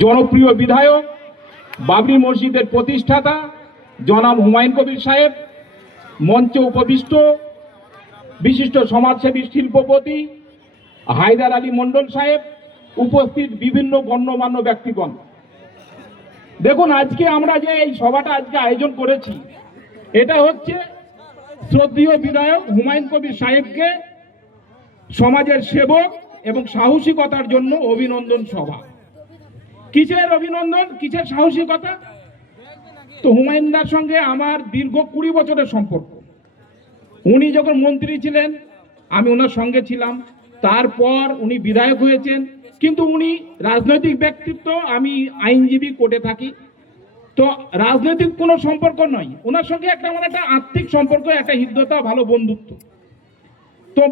জনপ্রিয় বিধায়ক, বাবরি মসজিদের প্রতিষ্ঠাতা জনাব হুমায়ুন কবির সাহেব, মঞ্চে উপবিষ্ট বিশিষ্ট সমাজসেবী শিল্পপতি হায়দার আলী মণ্ডল সাহেব, উপস্থিত বিভিন্ন গণ্যমান্য ব্যক্তিগণ। দেখুন, আজকে আমরা যে এই সভাটা আজকে আয়োজন করেছি, এটা হচ্ছে শ্রদ্ধেয় বিধায়ক হুমায়ুন কবির সাহেবকে সমাজের সেবক এবং সাহসিকতার জন্য অভিনন্দন সভা। কিসের অভিনন্দন, কিসের সাহসিকতা? তো হুমায়ুনদার সঙ্গে আমার দীর্ঘ 20 বছরের সম্পর্ক। উনি যখন মন্ত্রী ছিলেন আমি ওনার সঙ্গে ছিলাম, তারপর উনি বিধায়ক হয়েছেন, কিন্তু উনি রাজনৈতিক ব্যক্তিত্ব, আমি আইনজীবী, কোর্টে থাকি। তো রাজনৈতিক কোনো সম্পর্ক নয় ওনার সঙ্গে, একটা মানে একটা আর্থিক সম্পর্ক, একটা হৃদ্যতা, ভালো বন্ধুত্ব। তো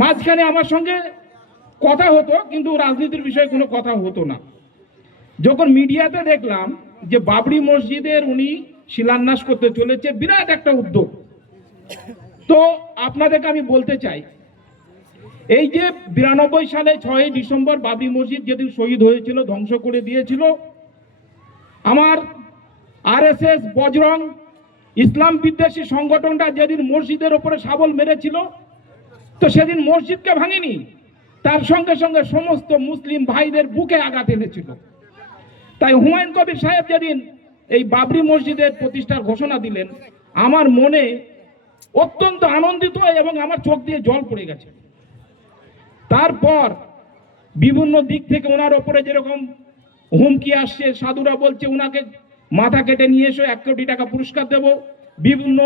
মাঝখানে আমার সঙ্গে কথা হতো, কিন্তু রাজনীতির বিষয়ে কোনো কথা হতো না। যখন মিডিয়াতে দেখলাম যে বাবরি মসজিদের উনি শিলান্যাস করতে চলেছে, বিরাট একটা উদ্যোগ। তো আপনাদেরকে আমি বলতে চাই, এই যে 92 সালে 6 ডিসেম্বর বাবরি মসজিদ যেদিন শহীদ হয়েছিল, ধ্বংস করে দিয়েছিল, আমার আরএসএস, বজরং, ইসলাম বিদ্বেষী সংগঠনটা যেদিন মসজিদের উপরে শাবল মেরেছিল, তো সেদিন মসজিদকে ভাঙেনি, তার সঙ্গে সঙ্গে সমস্ত মুসলিম ভাইদের বুকে আঘাত এনেছিল। তাই হুমায়ুন কবির সাহেব যেদিন এই বাবরি মসজিদের প্রতিষ্ঠার ঘোষণা দিলেন, আমার মনে অত্যন্ত আনন্দিত এবং আমার চোখ দিয়ে জল পড়ে গেছে। তারপর বিভিন্ন দিক থেকে ওনার ওপরে যেরকম হুমকি আসছে, সাধুরা বলছে ওনাকে মাথা কেটে নিয়ে এসো, 1 কোটি টাকা পুরস্কার দেব। বিভিন্ন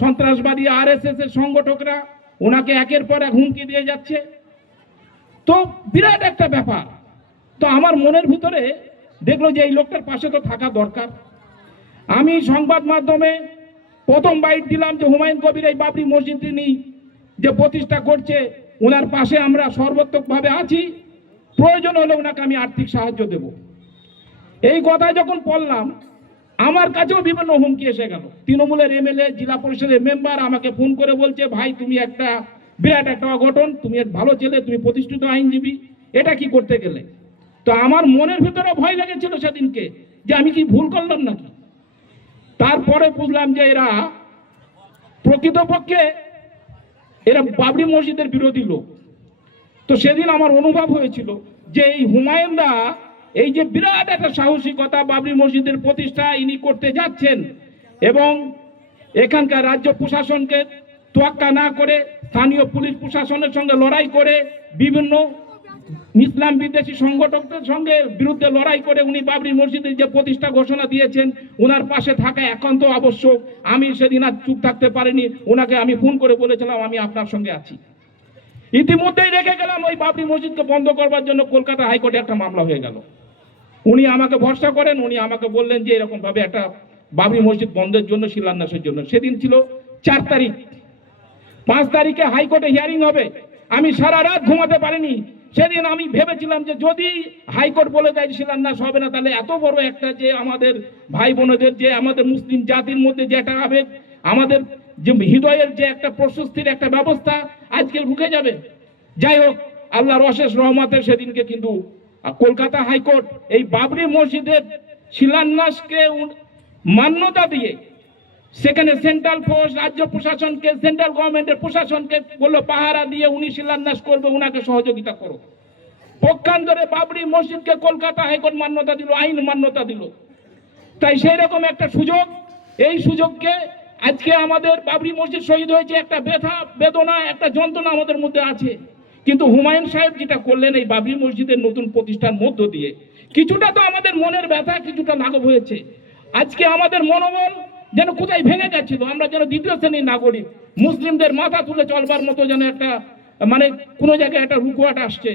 সন্ত্রাসবাদী আরএসএস এর সংগঠকরা ওনাকে একের পর এক হুমকি দিয়ে যাচ্ছে। তো বিরাট একটা ব্যাপার। তো আমার মনের ভিতরে দেখলো যে এই লোকটার পাশে তো থাকা দরকার। আমি সংবাদ মাধ্যমে প্রথম বাইট দিলাম যে হুমায়ুন কবির এই বাবরি মসজিদ তিনি যে প্রতিষ্ঠা করছে, ওনার পাশে আমরা সর্বাত্মকভাবে আছি, প্রয়োজন হলে ওনাকে আমি আর্থিক সাহায্য দেব। এই কথা যখন বললাম, আমার কাছেও বিভিন্ন হুমকি এসে গেল। তৃণমূলের এমএলএ, জেলা পরিষদের মেম্বার আমাকে ফোন করে বলছে, ভাই তুমি একটা বিরাট একটা অঘটন, তুমি এক ভালো ছেলে, তুমি প্রতিষ্ঠিত আইনজীবী, এটা কি করতে গেলে? তো আমার মনের ভিতরে ভয় লেগেছিল সেদিনকে যে আমি কি ভুল করলাম নাকি। তারপরে বুঝলাম যে এরা প্রকৃতপক্ষে এরা বাবরি মসজিদের বিরোধী লোক। তো সেদিন আমার অনুভব হয়েছিল যে এই হুমায়ুনদা এই যে বিরাট একটা সাহসিকতা বাবরি মসজিদের প্রতিষ্ঠা ইনি করতে যাচ্ছেন, এবং এখানকার রাজ্য প্রশাসনকে তোয়াক্কা না করে স্থানীয় পুলিশ প্রশাসনের সঙ্গে লড়াই করে, বিভিন্ন ইসলাম বিদ্বেষী সংগঠকদের সঙ্গে বিরুদ্ধে লড়াই করে উনি বাবরি মসজিদের যে প্রতিষ্ঠা ঘোষণা দিয়েছেন, ওনার পাশে থাকা একান্ত আবশ্যক। আমি সেদিন আর চুপ থাকতে পারিনি, ওনাকে আমি ফোন করে বলেছিলাম আমি আপনার সঙ্গে আছি। ইতিমধ্যেই রেখে গেলাম ওই বাবরি মসজিদকে বন্ধ করবার জন্য কলকাতা হাইকোর্টে একটা মামলা হয়ে গেল। উনি আমাকে ভরসা করেন, উনি আমাকে বললেন যে এরকম ভাবে একটা বাবরি মসজিদ বন্ধের জন্য, শিলান্যাসের জন্য। সেদিন ছিল 4 তারিখ, 5 তারিখে হাইকোর্টে হিয়ারিং হবে। আমি সারা রাত ঘুমাতে পারিনি। সেদিন আমি ভেবেছিলাম যে যদি হাইকোর্ট বলে দেয় শিলান্যাস হবে না, তাহলে এত বড় একটা যে আমাদের ভাই বোনদের, যে আমাদের মুসলিম জাতির মধ্যে যে একটা আবেগ, আমাদের যে হৃদয়ের যে একটা প্রশস্তির একটা ব্যবস্থা, আজকে রুখে যাবে। যাই হোক, আল্লাহর অশেষ রহমতে সেদিনকে কিন্তু কলকাতা হাইকোর্ট এই বাবরি মসজিদের শিলান্যাসকে মান্যতা দিয়ে সেখানে সেন্ট্রাল ফোর্স, রাজ্য প্রশাসনকে, সেন্ট্রাল গভর্নমেন্টের প্রশাসনকে বললো পাহারা দিয়ে উনি শিলান্যাস করবে, উনাকে সহযোগিতা করো। পক্ষান্তরে বাবরি মসজিদকে কলকাতা হাইকোর্ট মান্যতা দিল, আইন মান্যতা দিল। তাই সেই রকম একটা সুযোগ, এই সুযোগকে আজকে আমাদের বাবরি মসজিদ শহীদ হয়েছে, একটা ব্যথা, বেদনা, একটা যন্ত্রণা আমাদের মধ্যে আছে। কিন্তু হুমায়ুন সাহেব যেটা করলেন এই বাবরি মসজিদের নতুন প্রতিষ্ঠার মধ্য দিয়ে, কিছুটা তো আমাদের মনের ব্যথা কিছুটা লাঘব হয়েছে। আজকে আমাদের মনোবল যেন কোথায় ভেঙে গেছিল, আমরা যেন দ্বিতীয় শ্রেণীর নাগরিক, মুসলিমদের মাথা তুলে চলবার মতো যেন একটা মানে কোনো জায়গায় একটা রুকুয়াট আসছে।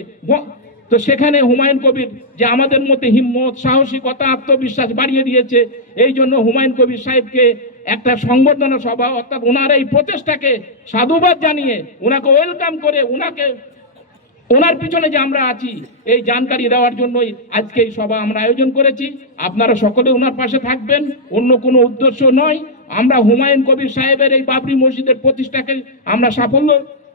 তো সেখানে হুমায়ুন কবির যে আমাদের মধ্যে হিম্মত, সাহসিকতা, আত্মবিশ্বাস বাড়িয়ে দিয়েছে। এই জন্য হুমায়ুন কবির সাহেবকে একটা সংবর্ধনা সভা, অর্থাৎ ওনার এই প্রচেষ্টাকে সাধুবাদ জানিয়ে, ওনাকে ওয়েলকাম করে, ওনার পিছনে যে আমরা আছি এই জানকারি দেওয়ার জন্যই আজকে এই সভা আমরা আয়োজন করেছি। আপনারা সকলে ওনার পাশে থাকবেন, অন্য কোনো উদ্দেশ্য নয়। আমরা হুমায়ুন কবির সাহেবের এই বাবরি মসজিদের প্রতিষ্ঠাকে আমরা সাফল্য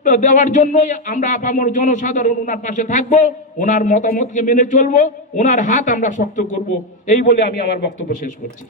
দেওয়ার জন্যই আমরা আপামর জনসাধারণ ওনার পাশে থাকবো, ওনার মতামতকে মেনে চলবো, ওনার হাত আমরা শক্ত করব, এই বলে আমি আমার বক্তব্য শেষ করছি।